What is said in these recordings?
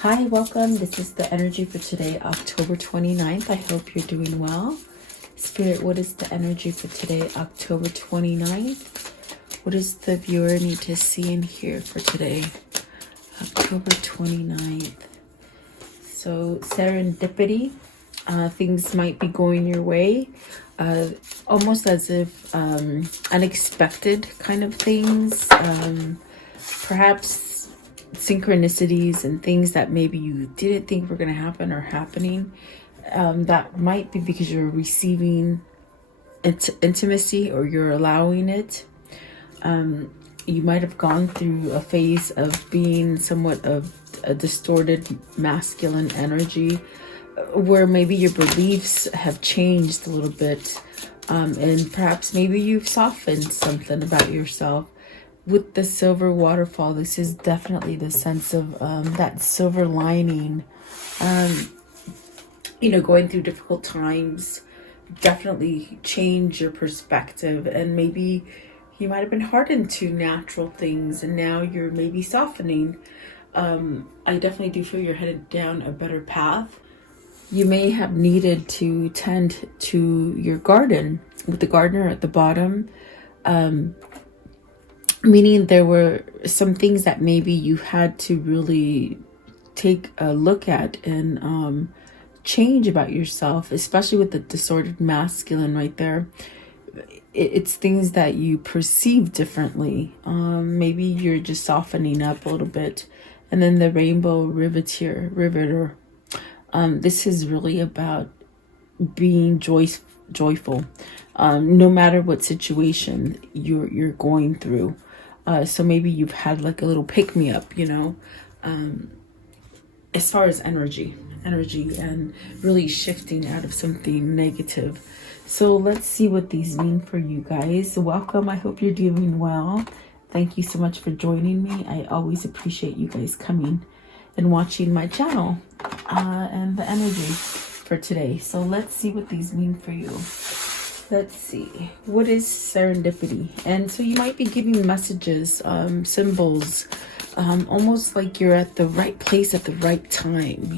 Hi, welcome. This is the energy for today, October 29th. I hope you're doing well. Spirit, what is the energy for today, October 29th? What does the viewer need to see and hear for today, October 29th? So, serendipity. Things might be going your way, almost as if unexpected kind of things. Perhaps synchronicities and things that maybe you didn't think were going to happen are happening. That might be because you're receiving intimacy or you're allowing it. You might have gone through a phase of being somewhat of a distorted masculine energy where maybe your beliefs have changed a little bit, and perhaps maybe you've softened something about yourself. With the silver waterfall, this is definitely the sense of that silver lining. Going through difficult times definitely change your perspective, and maybe you might have been hardened to natural things and now you're maybe softening. I definitely do feel you're headed down a better path. You may have needed to tend to your garden with the gardener at the bottom, meaning there were some things that maybe you had to really take a look at and change about yourself, especially with the disordered masculine right there. It's things that you perceive differently. Maybe you're just softening up a little bit. And then the rainbow riveter. This is really about being joyful, no matter what situation you're going through. So maybe you've had like a little pick me up, as far as energy and really shifting out of something negative. So let's see what these mean for you guys. Welcome. I hope you're doing well. Thank you so much for joining me. I always appreciate you guys coming and watching my channel and the energy for today. So let's see what these mean for you. Let's see. What is serendipity? And so you might be getting messages, symbols, almost like you're at the right place at the right time,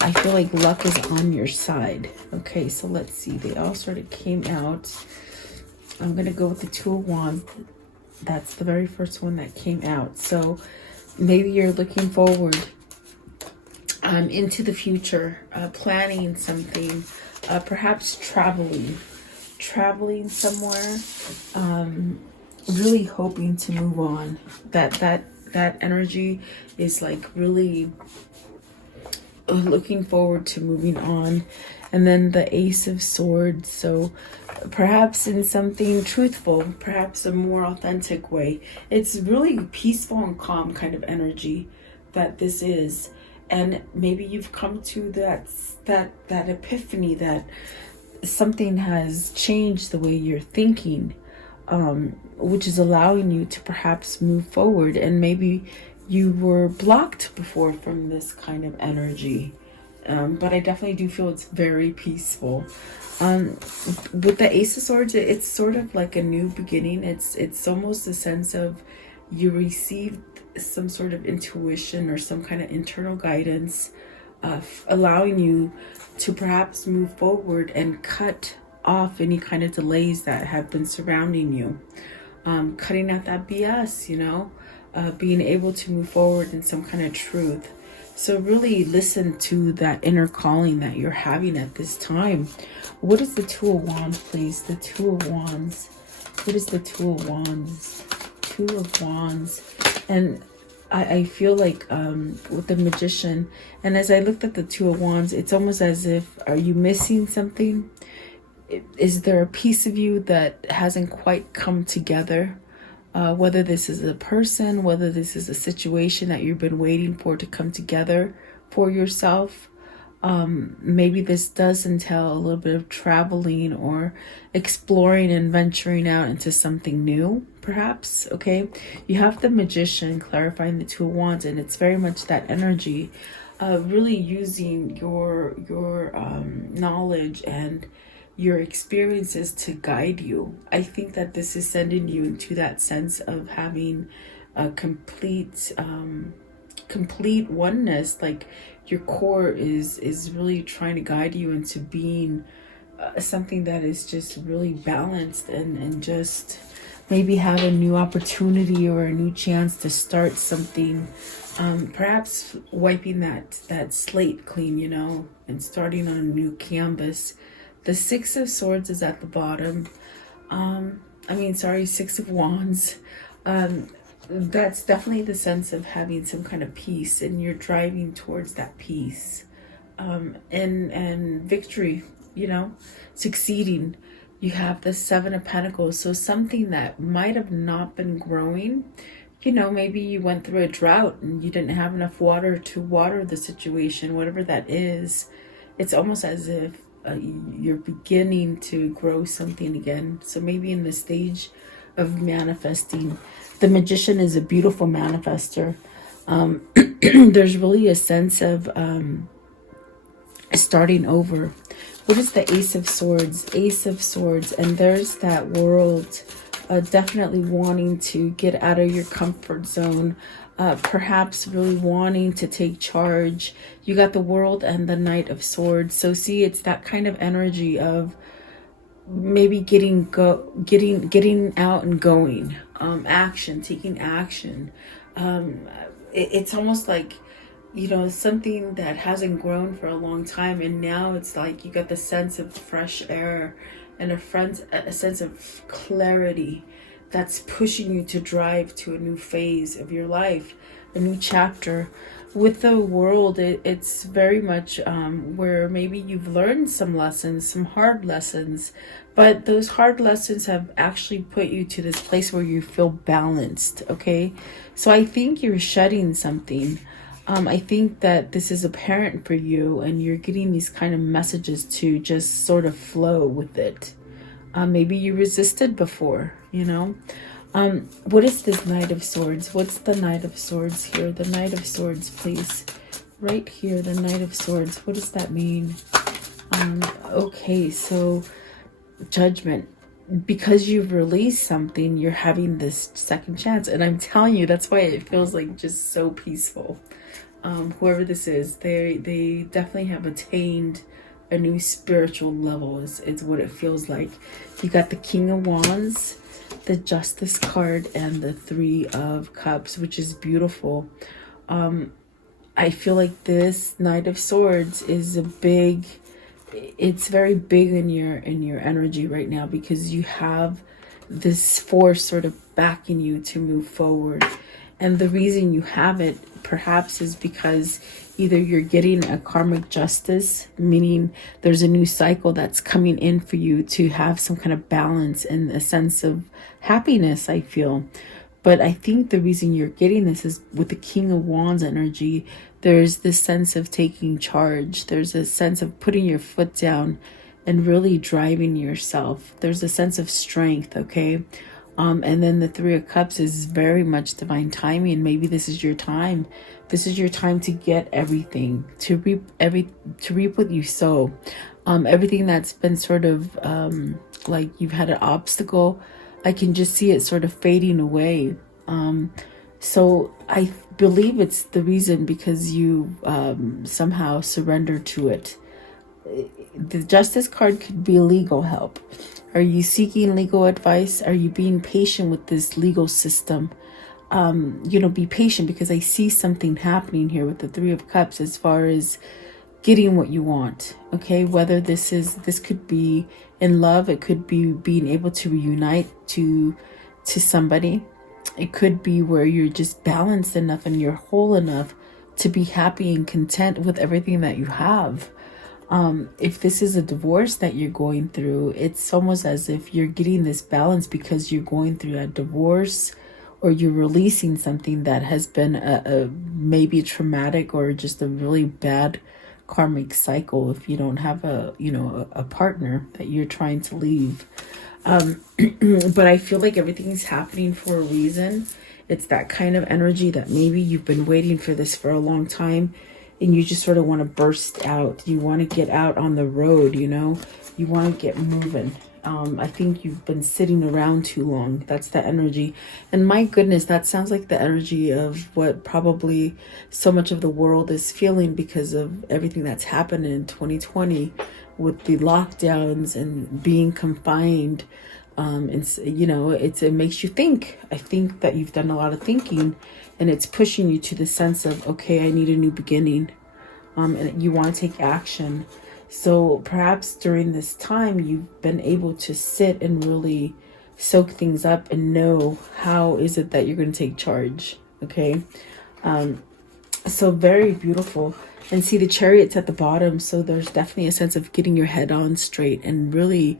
I feel like luck is on your side. Okay, so let's see. They all sort of came out. I'm going to go with the Two of Wands. That's the very first one that came out. So maybe you're looking forward into the future, planning something, perhaps traveling somewhere, really hoping to move on. That energy is like really looking forward to moving on. And then the Ace of Swords. So perhaps in something truthful, perhaps a more authentic way. It's really peaceful and calm kind of energy that this is. And maybe you've come to that epiphany that something has changed the way you're thinking, which is allowing you to perhaps move forward. And maybe you were blocked before from this kind of energy, but I definitely do feel it's very peaceful. With the Ace of Swords, it's sort of like a new beginning. It's almost a sense of you received some sort of intuition or some kind of internal guidance, allowing you to perhaps move forward and cut off any kind of delays that have been surrounding you, cutting out that BS, being able to move forward in some kind of truth. So really listen to that inner calling that you're having at this time. What is the Two of Wands, please? The Two of Wands. What is the Two of Wands? Two of Wands. And I feel like with the Magician, and as I looked at the Two of Wands, it's almost as if, are you missing something? Is there a piece of you that hasn't quite come together? Whether this is a person, whether this is a situation that you've been waiting for to come together for yourself. Maybe this does entail a little bit of traveling or exploring and venturing out into something new, perhaps. Okay, you have the Magician clarifying the Two of Wands, and it's very much that energy, really using your knowledge and your experiences to guide you. I think that this is sending you into that sense of having a complete complete oneness. Like your core is really trying to guide you into being something that is just really balanced, and just maybe have a new opportunity or a new chance to start something. Perhaps wiping that slate clean, you know, and starting on a new canvas. The Six of Swords is at the bottom. Six of Wands. That's definitely the sense of having some kind of peace, and you're driving towards that peace, and victory, you know, succeeding. You have the Seven of Pentacles, so something that might have not been growing, you know, maybe you went through a drought and you didn't have enough water to water the situation, whatever that is. It's almost as if you're beginning to grow something again. So maybe in the stage of manifesting. The Magician is a beautiful manifester. There's really a sense of starting over. What is the Ace of Swords? Ace of Swords. And there's that world, definitely wanting to get out of your comfort zone. Perhaps really wanting to take charge. You got the World and the Knight of Swords. So see, it's that kind of energy of maybe getting out and going, action, taking action. It's almost like, you know, something that hasn't grown for a long time, and now it's like you got the sense of fresh air and a sense of clarity that's pushing you to drive to a new phase of your life, a new chapter. With the World, it's very much where maybe you've learned some lessons, some hard lessons, but those hard lessons have actually put you to this place where you feel balanced, okay? So I think you're shedding something. I think that this is apparent for you, and you're getting these kind of messages to just sort of flow with it. Maybe you resisted before, you know? What is this Knight of Swords? What's the Knight of Swords here? The Knight of Swords, please. Right here, the Knight of Swords. What does that mean? Okay, so Judgment. Because you've released something, you're having this second chance. And I'm telling you, that's why it feels like just so peaceful. Whoever this is, they definitely have attained a new spiritual level, is what it feels like. You got the King of Wands, the Justice card, and the Three of Cups, which is beautiful. I feel like this Knight of Swords is it's very big in your energy right now, because you have this force sort of backing you to move forward. And the reason you have it perhaps is because either you're getting a karmic justice, meaning there's a new cycle that's coming in for you to have some kind of balance and a sense of happiness, I feel. But I think the reason you're getting this is with the King of Wands energy. There's this sense of taking charge. There's a sense of putting your foot down and really driving yourself. There's a sense of strength, okay? And then the Three of Cups is very much divine timing. Maybe this is your time. This is your time to get everything, to reap what you sow. Everything that's been sort of like you've had an obstacle, I can just see it sort of fading away. So I believe it's the reason because you somehow surrender to it. The Justice card could be legal help. Are you seeking legal advice? Are you being patient with this legal system? Be patient, because I see something happening here with the Three of Cups as far as getting what you want. Okay, whether this could be in love, it could be being able to reunite to somebody. It could be where you're just balanced enough and you're whole enough to be happy and content with everything that you have. If this is a divorce that you're going through, it's almost as if you're getting this balance because you're going through a divorce, or you're releasing something that has been a maybe traumatic or just a really bad karmic cycle. If you don't have a partner that you're trying to leave. But I feel like everything's happening for a reason. It's that kind of energy that maybe you've been waiting for this for a long time, and you just sort of want to burst out. You want to get out on the road, you want to get moving. I think you've been sitting around too long. That's the energy. And my goodness, that sounds like the energy of what probably so much of the world is feeling because of everything that's happened in 2020 with the lockdowns and being confined. And you know, it makes you think. I think that you've done a lot of thinking, and it's pushing you to the sense of, okay, I need a new beginning. And you want to take action. So perhaps during this time, you've been able to sit and really soak things up and know how is it that you're going to take charge. Okay. So very beautiful. And see the Chariot's at the bottom. So there's definitely a sense of getting your head on straight and really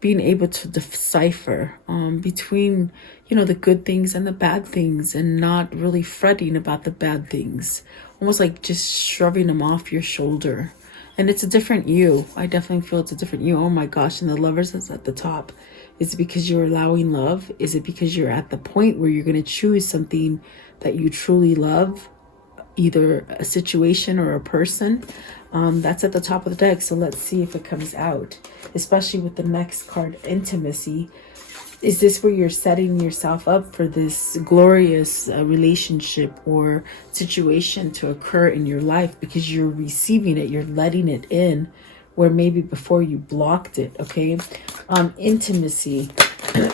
being able to decipher between, you know, the good things and the bad things, and not really fretting about the bad things, almost like just shoving them off your shoulder. And it's a different you. I definitely feel it's a different you. Oh my gosh. And the Lovers is at the top. Is it because you're allowing love? Is it because you're at the point where you're going to choose something that you truly love? Either a situation or a person. That's at the top of the deck. So let's see if it comes out. Especially with the next card, Intimacy. Is this where you're setting yourself up for this glorious relationship or situation to occur in your life because you're receiving it, you're letting it in, where maybe before you blocked it, okay? Intimacy.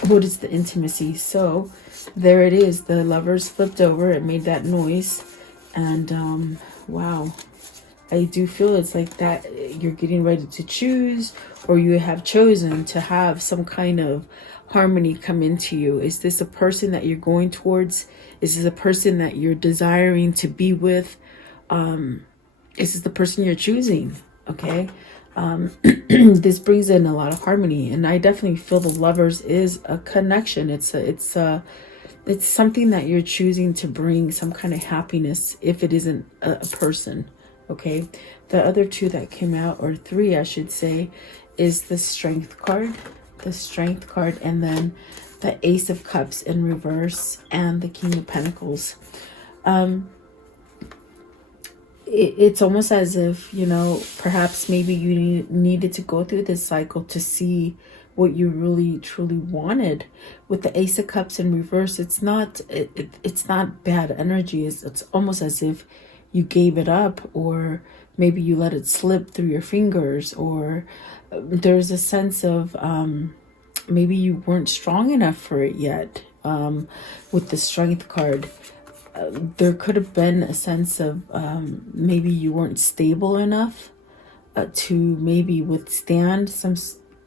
What is the intimacy? So there it is. The Lovers flipped over. It made that noise. And wow. I do feel it's like that you're getting ready to choose, or you have chosen to have some kind of harmony come into you. Is this a person that you're going towards? Is this a person that you're desiring to be with? Is this the person you're choosing? Okay. This brings in a lot of harmony, and I definitely feel the Lovers is a connection. It's something that you're choosing to bring some kind of happiness, if it isn't a person. Okay, the other two that came out, or three I should say, is the Strength card, and then the Ace of Cups in reverse, and the King of Pentacles. It's almost as if, you know, perhaps maybe you needed to go through this cycle to see what you really truly wanted. With the Ace of Cups in reverse, it's not bad energy. It's almost as if you gave it up, or maybe you let it slip through your fingers, or there's a sense of maybe you weren't strong enough for it yet. With the Strength card, there could have been a sense of maybe you weren't stable enough to maybe withstand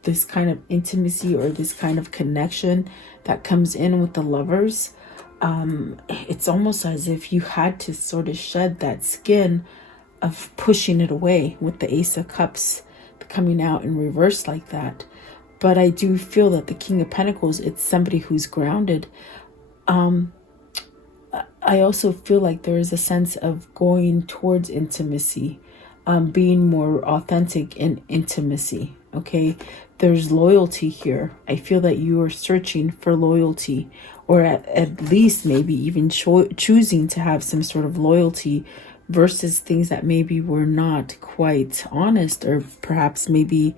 this kind of intimacy or this kind of connection that comes in with the Lovers. It's almost as if you had to sort of shed that skin of pushing it away, with the Ace of Cups coming out in reverse like that. But I do feel that the King of Pentacles, it's somebody who's grounded. I also feel like there is a sense of going towards intimacy, being more authentic in intimacy. Okay, there's loyalty here. I feel that you are searching for loyalty, or at least maybe even choosing to have some sort of loyalty versus things that maybe were not quite honest, or perhaps maybe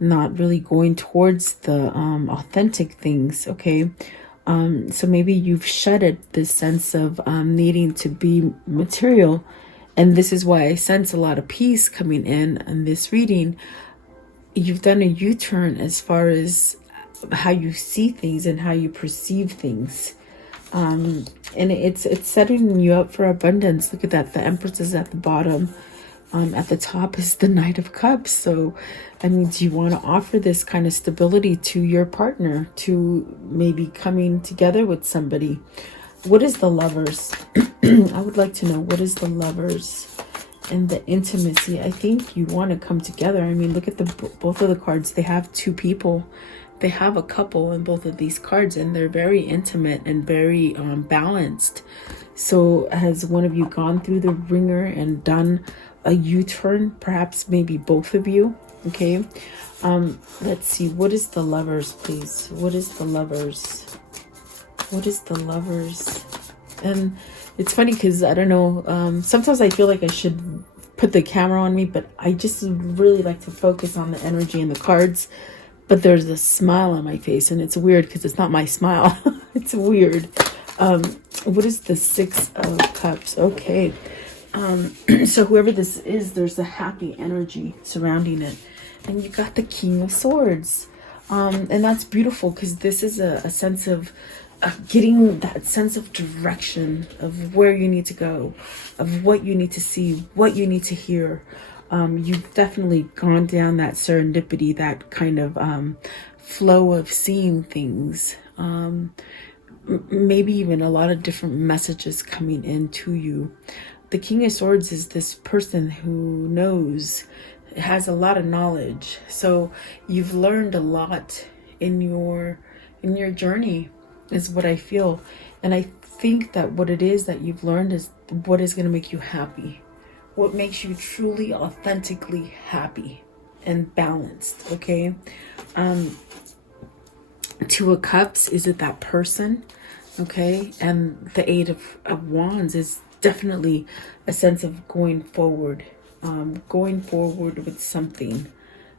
not really going towards the authentic things. Okay, so maybe you've shedded this sense of needing to be material, and this is why I sense a lot of peace coming in this reading. You've done a U-turn as far as how you see things and how you perceive things, and it's setting you up for abundance. Look at that. The Empress is at the bottom. At the top is the Knight of Cups. So I mean, do you want to offer this kind of stability to your partner, to maybe coming together with somebody? What is the Lovers? I would like to know, what is the Lovers and the intimacy? I think you want to come together. I mean, look at both of the cards. They have two people. They have a couple in both of these cards, and they're very intimate and very balanced. So has one of you gone through the ringer and done a U-turn? Perhaps maybe both of you. Okay, let's see. What is the Lovers, please? What is the Lovers? What is the Lovers? And it's funny because I don't know, sometimes I feel like I should put the camera on me, but I just really like to focus on the energy and the cards. but there's a smile on my face, and it's weird because it's not my smile. It's weird. What is the Six of Cups? Okay. So whoever this is, there's a happy energy surrounding it. And you got the King of Swords. And that's beautiful because this is a sense of getting that sense of direction of where you need to go, of what you need to see, what you need to hear. You've definitely gone down that serendipity, that kind of flow of seeing things. Maybe even a lot of different messages coming in to you. The King of Swords is this person who knows, has a lot of knowledge. So you've learned a lot in your journey, is what I feel. And I think that what it is that you've learned is what is going to make you happy, what makes you truly authentically happy and balanced. Okay. Two of Cups, is it that person? Okay. And the Eight of Wands is definitely a sense of going forward with something.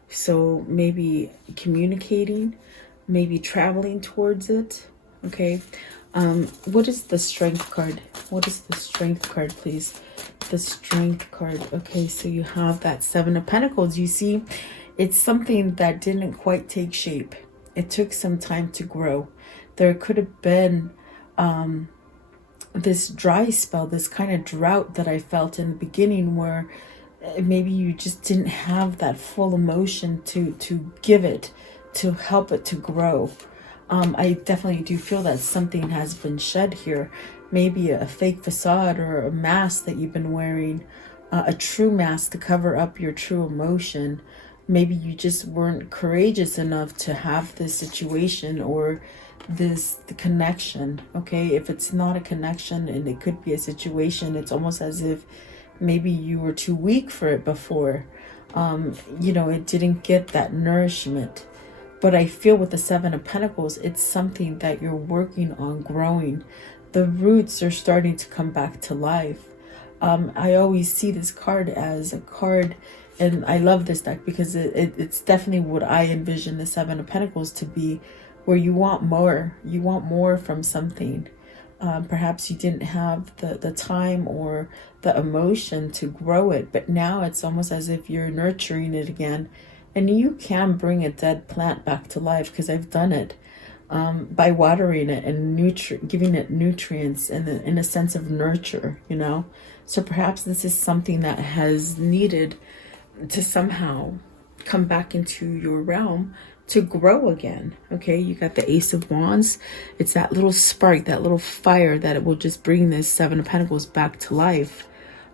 So maybe communicating, maybe traveling towards it. Okay. What is the Strength card? What is the Strength card, please? The Strength card. Okay, so you have that Seven of Pentacles. You see, it's something that didn't quite take shape. It took some time to grow. There could have been this dry spell, this kind of drought that I felt in the beginning, where maybe you just didn't have that full emotion to give it, to help it to grow. I definitely do feel that something has been shed here. Maybe a fake facade or a mask that you've been wearing, a true mask to cover up your true emotion. Maybe you just weren't courageous enough to have this situation or the connection. Okay, if it's not a connection and it could be a situation, it's almost as if maybe you were too weak for it before. You know, it didn't get that nourishment. But I feel with the Seven of Pentacles, it's something that you're working on growing. The roots are starting to come back to life. I always see this card as a card, and I love this deck because it's definitely what I envision the Seven of Pentacles to be, where you want more. You want more from something. Perhaps you didn't have the time or the emotion to grow it, but now it's almost as if you're nurturing it again. And you can bring a dead plant back to life, because I've done it by watering it and giving it nutrients and in a sense of nurture, you know. So perhaps this is something that has needed to somehow come back into your realm to grow again. Okay, you got the Ace of Wands. It's that little spark, that little fire that it will just bring this Seven of Pentacles back to life.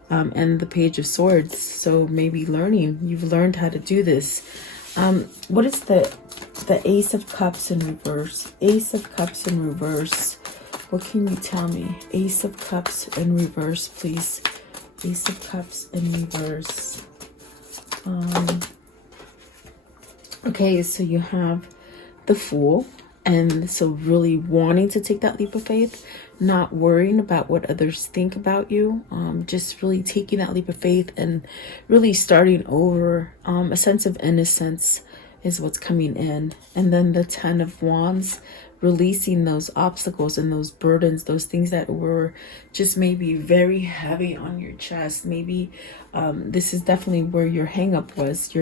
And the Page of Swords. So maybe you've learned how to do this. What is the Ace of Cups in reverse? Ace of Cups in reverse. What can you tell me? Ace of Cups in reverse, please. Ace of Cups in reverse. Okay, so you have the Fool. And so really wanting to take that leap of faith, not worrying about what others think about you, just really taking that leap of faith and really starting over. A sense of innocence is what's coming in. And then the Ten of Wands, releasing those obstacles and those burdens, those things that were just maybe very heavy on your chest. Maybe this is definitely where your hang up was,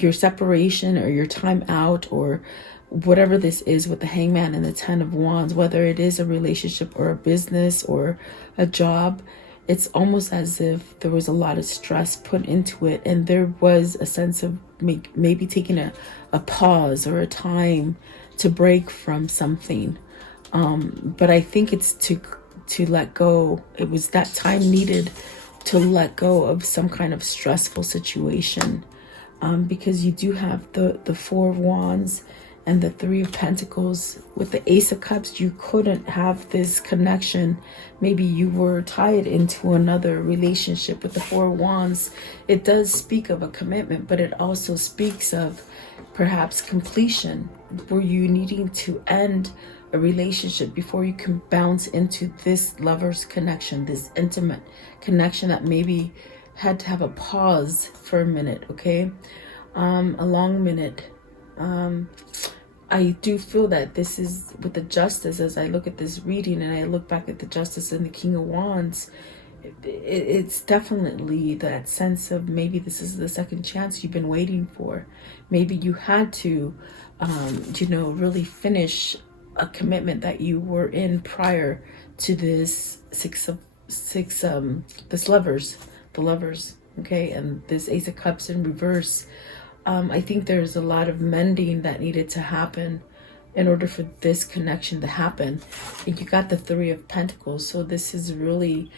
your separation or your time out, or whatever this is with the Hangman and the Ten of Wands, whether it is a relationship or a business or a job. It's almost as if there was a lot of stress put into it, and there was a sense of maybe taking a pause or a time to break from something. But I think it's to let go. It was that time needed to let go of some kind of stressful situation. Because you do have the Four of Wands and the Three of Pentacles. With the Ace of Cups, you couldn't have this connection. Maybe you were tied into another relationship. With the Four of Wands, it does speak of a commitment, but it also speaks of perhaps completion. Were you needing to end a relationship before you can bounce into this lover's connection, this intimate connection that maybe had to have a pause for a minute, okay? A long minute. I do feel that this is with the Justice. As I look at this reading and I look back at the Justice and the King of Wands, it's definitely that sense of maybe this is the second chance you've been waiting for. Maybe you had to, really finish a commitment that you were in prior to this this the lovers, okay, and this Ace of Cups in reverse. I think there's a lot of mending that needed to happen in order for this connection to happen. And you got the Three of Pentacles, so this is really,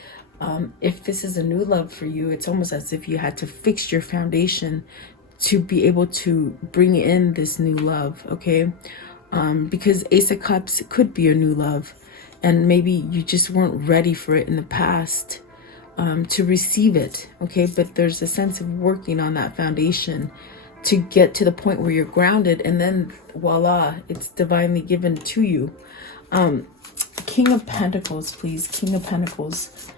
if this is a new love for you, it's almost as if you had to fix your foundation to be able to bring in this new love, okay? Because Ace of Cups could be a new love, and maybe you just weren't ready for it in the past to receive it, okay? But there's a sense of working on that foundation to get to the point where you're grounded, and then voila, it's divinely given to you. King of Pentacles, please. King of Pentacles.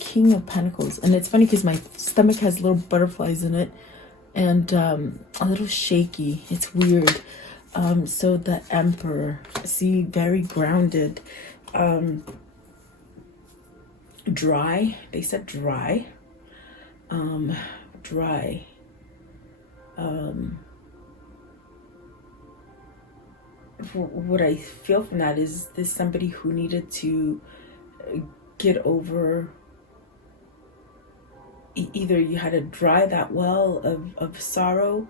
King of Pentacles. And it's funny because my stomach has little butterflies in it, and a little shaky. It's weird. So the Emperor, see, very grounded. Dry. They said dry. Dry. What I feel from that is this somebody who needed to get over, either you had to dry that well of sorrow,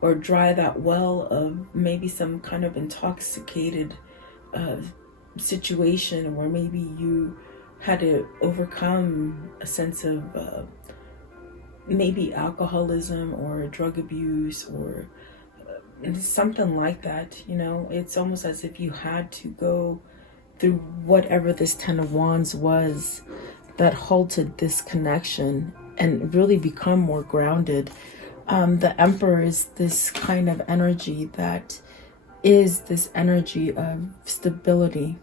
or dry that well of maybe some kind of intoxicated situation, where maybe you had to overcome a sense of maybe alcoholism or drug abuse, or something like that. It's almost as if you had to go through whatever this Ten of Wands was that halted this connection and really become more grounded. The Emperor is this kind of energy that is this energy of stability,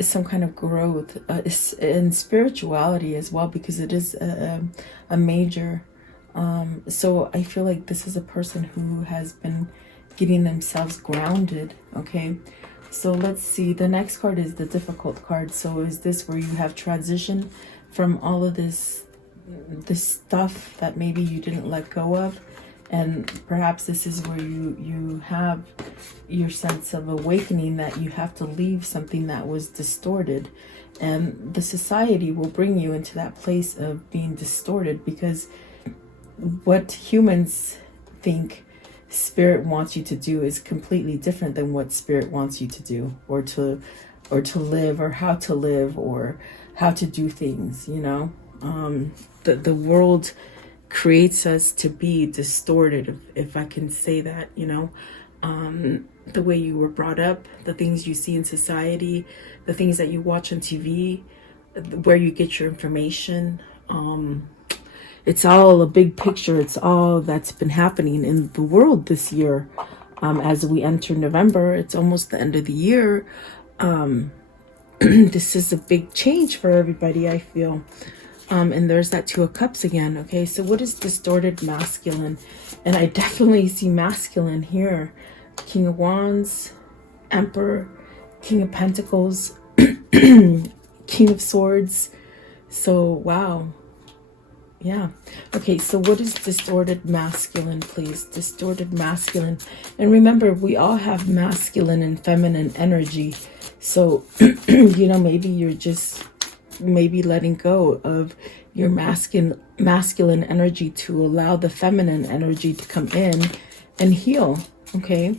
some kind of growth, in spirituality as well, because it is a major. So I feel like this is a person who has been getting themselves grounded, okay? So let's see, the next card is the difficult card. So is this where you have transition from all of this stuff that maybe you didn't let go of, and perhaps this is where you have your sense of awakening that you have to leave something that was distorted, and the society will bring you into that place of being distorted, because what humans think Spirit wants you to do is completely different than what Spirit wants you to do, or to live, or how to live, or how to do things. The world creates us to be distorted, if I can say that. The way you were brought up, the things you see in society, the things that you watch on TV, where you get your information, it's all a big picture. It's all that's been happening in the world this year. As we enter November, it's almost the end of the year. This is a big change for everybody, I feel. And there's that Two of Cups again. Okay, so what is distorted masculine? And I definitely see masculine here. King of Wands, Emperor, King of Pentacles, King of Swords. So, wow. Yeah. Okay, so what is distorted masculine, please? Distorted masculine. And remember, we all have masculine and feminine energy. So, maybe you're just letting go of your masculine energy to allow the feminine energy to come in and heal. Okay.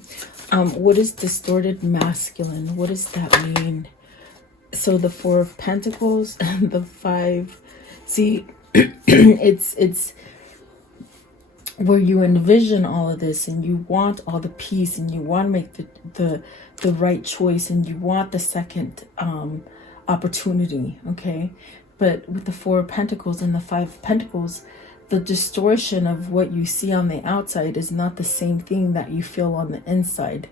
What is distorted masculine? What does that mean? So the Four of Pentacles and the Five. See, it's where you envision all of this, and you want all the peace, and you want to make the right choice, and you want the second opportunity, okay? But with the Four of Pentacles and the Five of Pentacles, the distortion of what you see on the outside is not the same thing that you feel on the inside,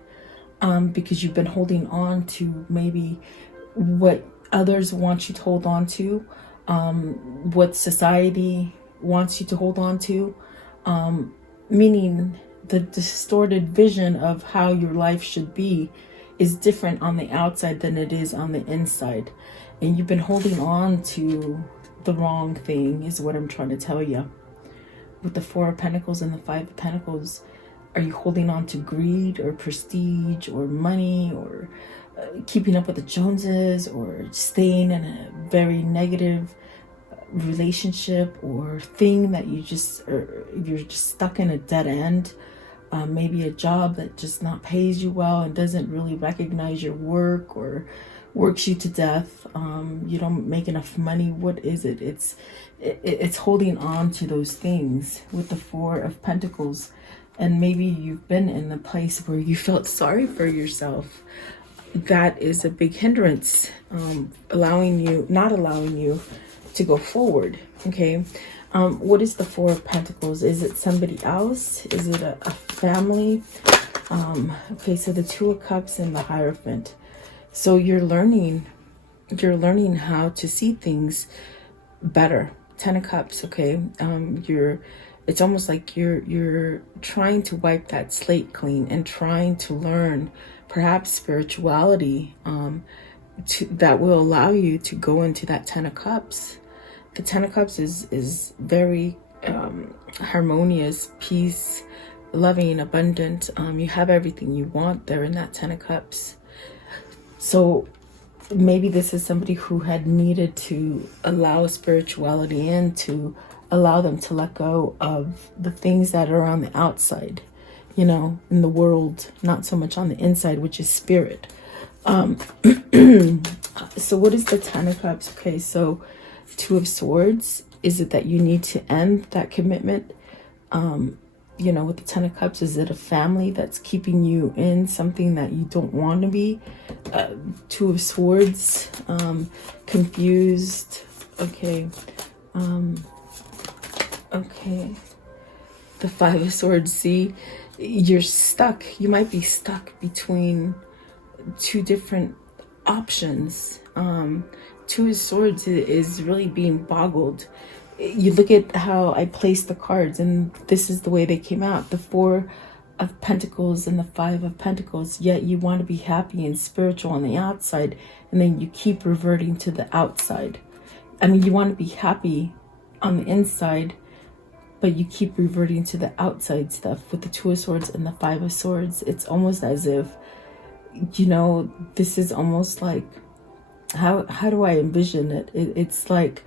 because you've been holding on to maybe what others want you to hold on to, what society wants you to hold on to, meaning the distorted vision of how your life should be is different on the outside than it is on the inside. And you've been holding on to the wrong thing, is what I'm trying to tell you. With the Four of Pentacles and the Five of Pentacles, are you holding on to greed or prestige or money, or keeping up with the Joneses, or staying in a very negative relationship or thing that you're just stuck in a dead end? Maybe a job that just not pays you well and doesn't really recognize your work, or works you to death. You don't make enough money. What is it? It's holding on to those things with the Four of Pentacles. And maybe you've been in the place where you felt sorry for yourself. That is a big hindrance, not allowing you to go forward. Okay. What is the Four of Pentacles? Is it somebody else? Is it a family? Okay, so the Two of Cups and the Hierophant. So you're learning how to see things better. Ten of Cups, okay? It's almost like you're trying to wipe that slate clean and trying to learn perhaps spirituality that will allow you to go into that Ten of Cups. The Ten of Cups is very harmonious, peace, loving, abundant. You have everything you want there in that Ten of Cups. So maybe this is somebody who had needed to allow spirituality in, to allow them to let go of the things that are on the outside, in the world, not so much on the inside, which is spirit. So what is the Ten of Cups? Okay, so Two of Swords. Is it that you need to end that commitment? With the Ten of Cups, is it a family that's keeping you in something that you don't want to be? Two of Swords, confused. Okay. Okay. The Five of Swords. See, you're stuck. You might be stuck between two different options. Two of Swords is really being boggled. You look at how I placed the cards, and this is the way they came out. The Four of Pentacles and the Five of Pentacles. Yet you want to be happy and spiritual on the outside, and then you keep reverting to the outside. I mean, you want to be happy on the inside, but you keep reverting to the outside stuff. With the Two of Swords and the Five of Swords, it's almost as if, this is almost like, how do I envision it? It's like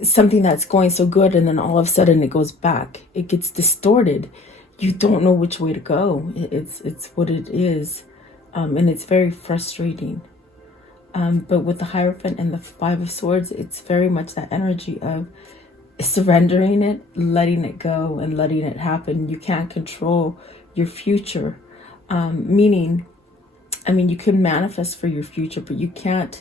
something that's going so good, and then all of a sudden it goes back. It gets distorted. You don't know which way to go. It's what it is, and it's very frustrating. But with the Hierophant and the Five of Swords, it's very much that energy of surrendering it, letting it go, and letting it happen. You can't control your future, meaning, you can manifest for your future, but you can't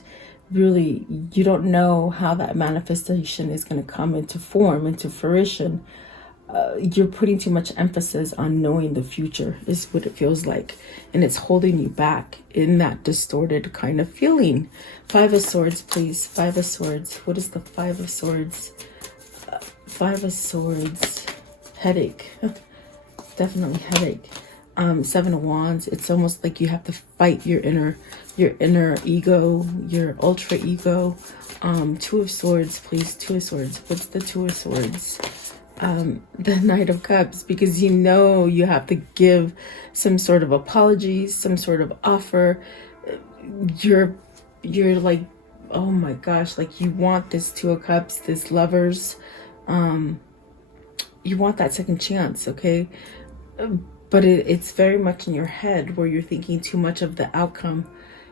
really, you don't know how that manifestation is going to come into form, into fruition. You're putting too much emphasis on knowing the future, is what it feels like. And it's holding you back in that distorted kind of feeling. Five of Swords, please. Five of Swords. What is the Five of Swords? Five of Swords. Headache. Definitely headache. Seven of Wands. It's almost like you have to fight your inner ego, your ultra ego. Two of Swords, please. Two of Swords. What's the Two of Swords? The Knight of Cups, because you have to give some sort of apologies, some sort of offer. You're like, oh my gosh, like you want this Two of Cups, this Lovers. You want that second chance, okay? But it's very much in your head where you're thinking too much of the outcome.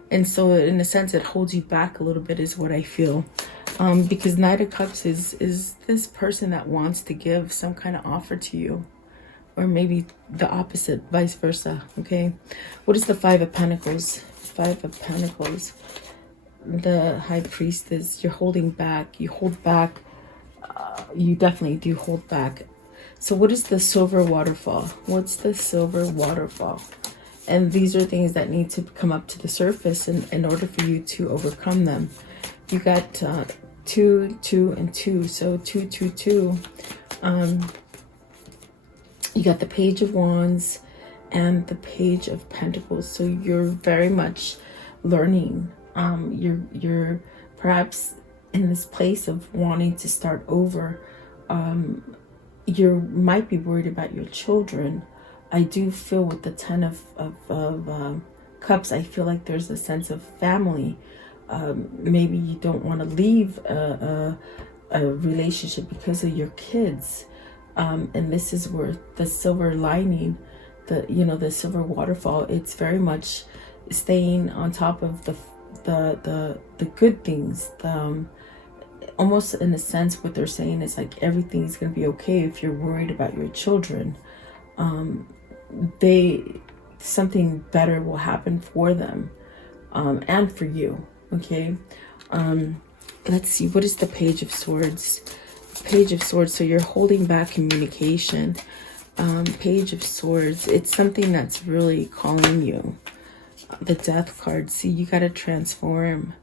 And so in a sense, it holds you back a little bit, is what I feel. Because Knight of Cups is this person that wants to give some kind of offer to you. Or maybe the opposite, vice versa, okay? What is the Five of Pentacles? Five of Pentacles. The High Priestess, you're holding back. You hold back. You definitely do hold back. So what is the Silver Waterfall? What's the Silver Waterfall? And these are things that need to come up to the surface in order for you to overcome them. You got 2, 2, and 2. So 2, 2, 2. You got the Page of Wands and the Page of Pentacles. So you're very much learning. You're perhaps in this place of wanting to start over. You might be worried about your children. I do feel with the Ten of Cups, I feel like there's a sense of family. Maybe you don't want to leave a relationship because of your kids. And this is where the silver lining, the silver waterfall, it's very much staying on top of the good things. Almost in a sense, what they're saying is like everything's going to be okay if you're worried about your children. Something better will happen for them, and for you. Okay. Let's see, what is the Page of Swords? Page of Swords, so you're holding back communication. Page of Swords, it's something that's really calling you. The Death card, see, you got to transform.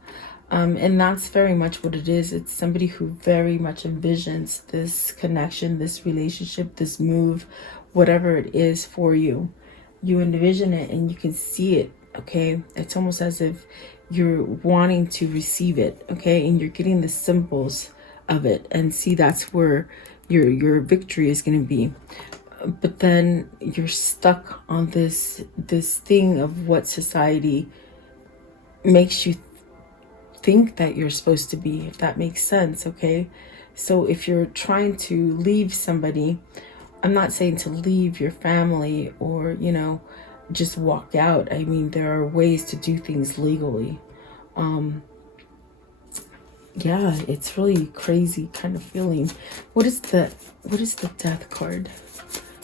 And that's very much what it is. It's somebody who very much envisions this connection, this relationship, this move, whatever it is for you. You envision it and you can see it, okay? It's almost as if you're wanting to receive it, okay? And you're getting the symbols of it, and see, that's where your victory is going to be. But then you're stuck on this thing of what society makes you think that you're supposed to be, if that makes sense, okay? So if you're trying to leave somebody, I'm not saying to leave your family or, just walk out. I mean, there are ways to do things legally. Yeah, it's really crazy kind of feeling. What is the Death card?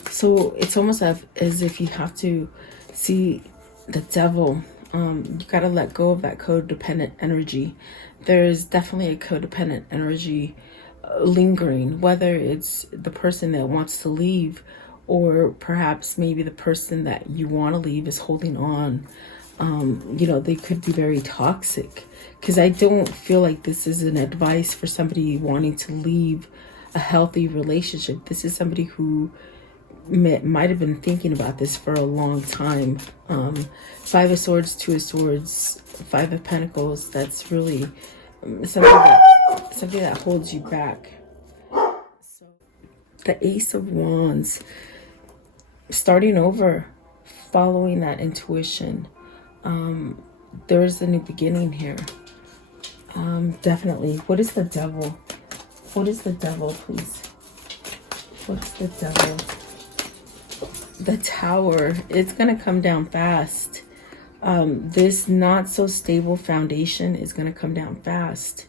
So it's almost as if you have to see the Devil. You got to let go of that codependent energy. There's definitely a codependent energy lingering, whether it's the person that wants to leave, or perhaps maybe the person that you want to leave is holding on. They could be very toxic, because I don't feel like this is an advice for somebody wanting to leave a healthy relationship. This is somebody who might have been thinking about this for a long time. Five of Swords, Two of Swords, Five of Pentacles, that's really something that holds you back. So the Ace of Wands, starting over, following that intuition. There is a new beginning here. Definitely. What is the Devil? What is the Devil, please? What's the Devil? The Tower. It's going to come down fast. This not so stable foundation is going to come down fast.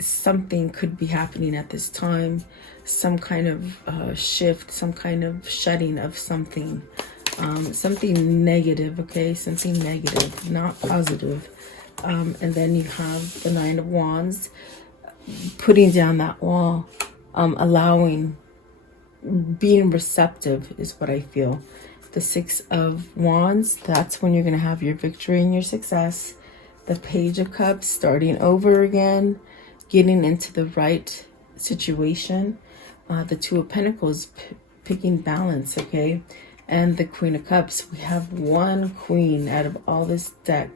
Something could be happening at this time. Some kind of shift, some kind of shutting of something. Something negative, okay? Something negative, not positive. And then you have the Nine of Wands, putting down that wall, allowing, being receptive is what I feel. The Six of Wands, that's when you're going to have your victory and your success. The Page of Cups, starting over again, getting into the right situation. The Two of Pentacles, picking balance, okay? And the Queen of Cups. We have one queen out of all this deck.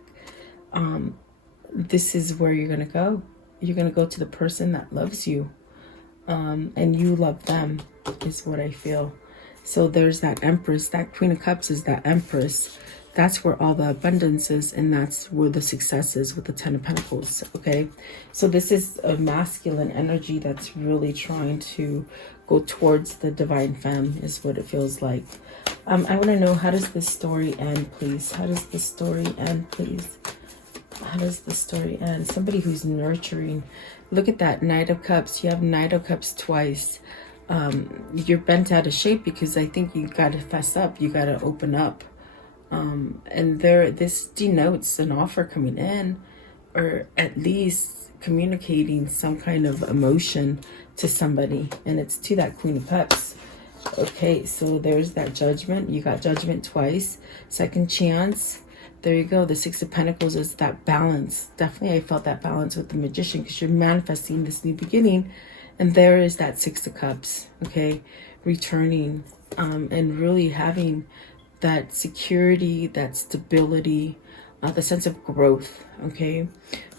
This is where you're going to go. You're going to go to the person that loves you. And you love them, is what I feel. So there's that Empress. That Queen of Cups is that Empress. That's where all the abundance is, and that's where the success is with the Ten of Pentacles, okay? So this is a masculine energy that's really trying to go towards the Divine Femme, is what it feels like. I want to know, how does this story end, please? How does the story end, please? How does the story end? Somebody who's nurturing. Look at that Knight of Cups. You have Knight of Cups twice. You're bent out of shape because I think you got to fess up. You got to open up. And this denotes an offer coming in, or at least communicating some kind of emotion to somebody. And it's to that Queen of Cups. Okay, so there's that Judgment. You got Judgment twice. Second chance. There you go. The Six of Pentacles is that balance. Definitely I felt that balance with the Magician, because you're manifesting this new beginning. And there is that Six of Cups. Okay, returning, and really having that security, that stability, the sense of growth. Okay,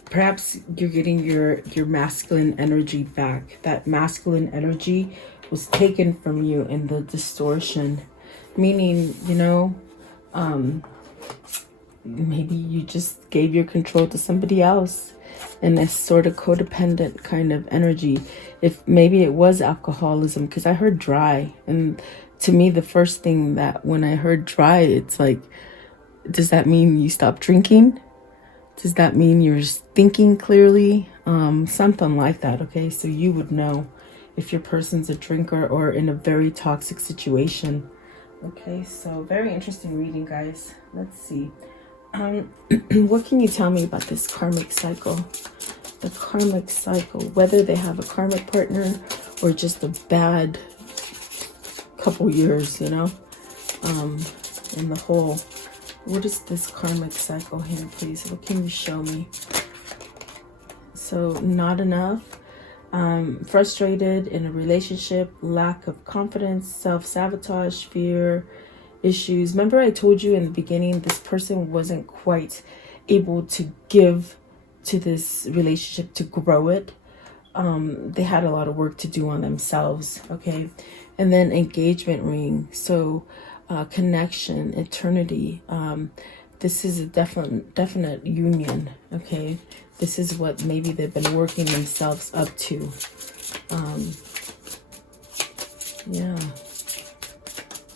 perhaps you're getting your masculine energy back. That masculine energy was taken from you in the distortion, meaning, you know, maybe you just gave your control to somebody else in this sort of codependent kind of energy. If maybe it was alcoholism, because I heard dry, and to me the first thing that when I heard dry, it's like, does that mean you stopped drinking? Does that mean you're thinking clearly? Something like that. Okay, so you would know if your person's a drinker or in a very toxic situation. Okay, so very interesting reading, guys. Let's see. What can you tell me about this karmic cycle? The karmic cycle, whether they have a karmic partner or just a bad couple years, you know, in the whole. What is this karmic cycle here, please? What can you show me? So, not enough. Frustrated in a relationship, lack of confidence, self-sabotage, fear, issues. Remember I told you in the beginning, this person wasn't quite able to give to this relationship to grow it. They had a lot of work to do on themselves. Okay, and then engagement ring. So connection, eternity. This is a definite union. Okay, this is what maybe they've been working themselves up to. Yeah.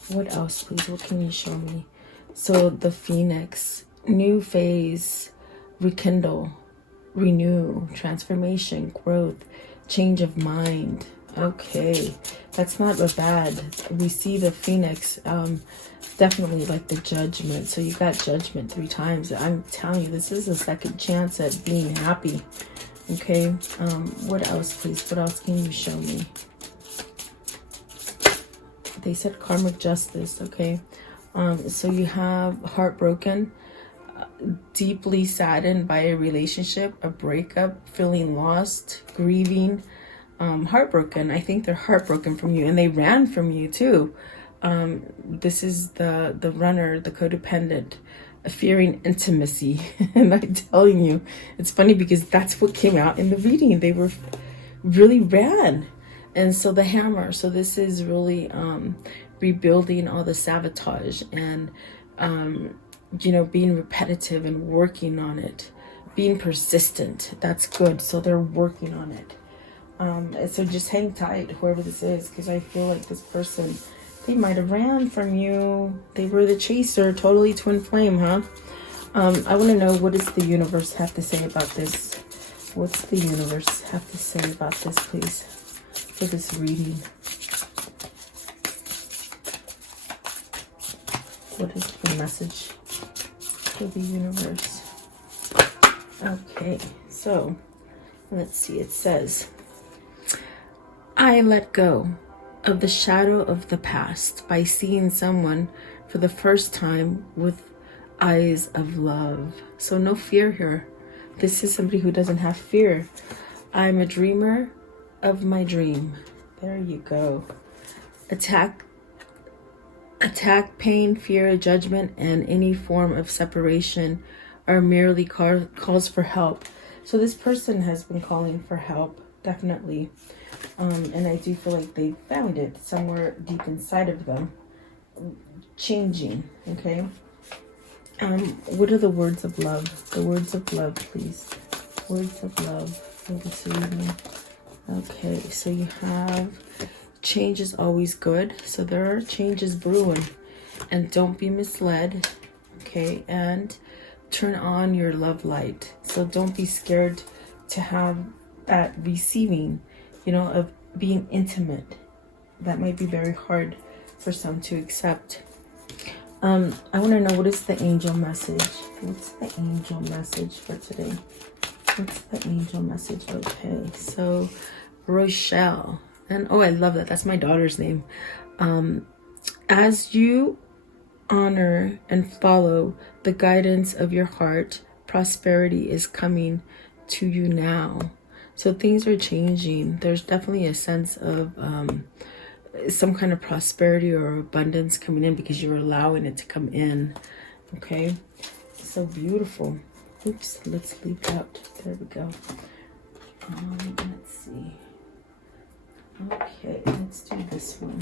What else, please? What can you show me? So the Phoenix, new phase, rekindle, renew, transformation, growth, change of mind. Okay, that's not a bad. We see the Phoenix, definitely like the Judgment. So you got Judgment 3 times. I'm telling you, this is a second chance at being happy. Okay, what else, please? What else can you show me? They said karmic justice. Okay, so you have heartbroken, deeply saddened by a relationship, a breakup, feeling lost, grieving, heartbroken. I think they're heartbroken from you, and they ran from you too. This is the runner, the codependent, fearing intimacy. And I'm telling you, it's funny because that's what came out in the reading. They were really ran. And so the hammer, so this is really rebuilding all the sabotage and, you know, being repetitive and working on it, being persistent. That's good. So they're working on it. So just hang tight, whoever this is, because I feel like this person, they might have ran from you. They were the chaser, totally twin flame, huh? I want to know, what does the universe have to say about this? What's the universe have to say about this, please? For this reading, what is the message for the universe? Okay, so let's see. It says, I let go of the shadow of the past by seeing someone for the first time with eyes of love. So no fear here. This is somebody who doesn't have fear. I'm a dreamer of my dream. There you go. Attack, pain, fear, judgment, and any form of separation are merely calls for help. So this person has been calling for help, definitely. And I do feel like they found it somewhere deep inside of them, changing. Okay. What are the words of love? The words of love, please. Words of love for this reading. Okay, so you have change is always good. So there are changes brewing, and don't be misled. Okay, and turn on your love light. So don't be scared to have that receiving, you know, of being intimate. That might be very hard for some to accept. I want to know, what is the angel message? What's the angel message for today? What's the angel message? Okay, so Rochelle. And oh, I love that. That's my daughter's name. As you honor and follow the guidance of your heart, prosperity is coming to you now. So things are changing. There's definitely a sense of some kind of prosperity or abundance coming in because you're allowing it to come in. Okay, so beautiful. Oops, let's leave out. There we go. Let's see. Okay, let's do this one.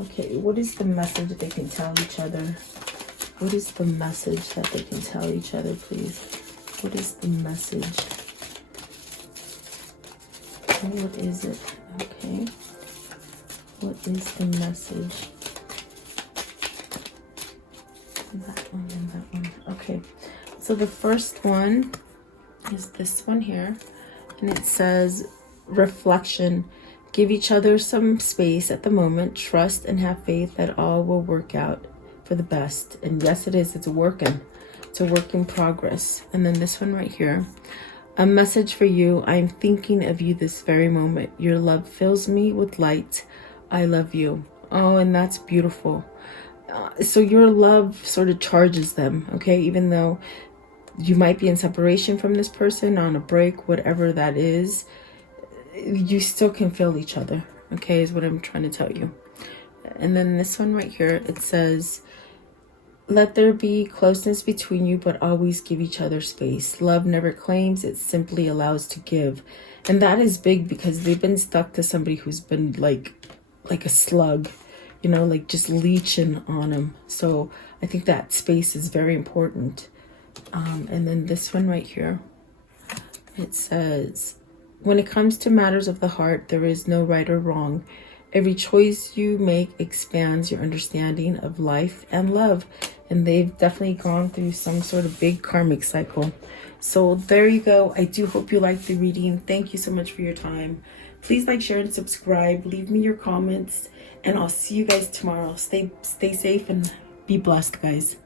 Okay, what is the message that they can tell each other? What is the message that they can tell each other, please? What is the message? Okay, what is it? Okay. What is the message? That one and that one. Okay. So the first one is this one here. And it says, reflection. Give each other some space at the moment. Trust and have faith that all will work out for the best. And yes, it is. It's working. It's a work in progress. And then this one right here. A message for you. I am thinking of you this very moment. Your love fills me with light. I love you. Oh, and that's beautiful. So your love sort of charges them, okay? Even though you might be in separation from this person, on a break, whatever that is, you still can feel each other, okay, is what I'm trying to tell you. And then this one right here, it says, let there be closeness between you, but always give each other space. Love never claims, it simply allows to give. And that is big because they've been stuck to somebody who's been like a slug, you know, like just leeching on them. So I think that space is very important. And then this one right here, it says, when it comes to matters of the heart, there is no right or wrong. Every choice you make expands your understanding of life and love. And they've definitely gone through some sort of big karmic cycle. So there you go. I do hope you liked the reading. Thank you so much for your time. Please like, share, and subscribe. Leave me your comments. And I'll see you guys tomorrow. Stay safe and be blessed, guys.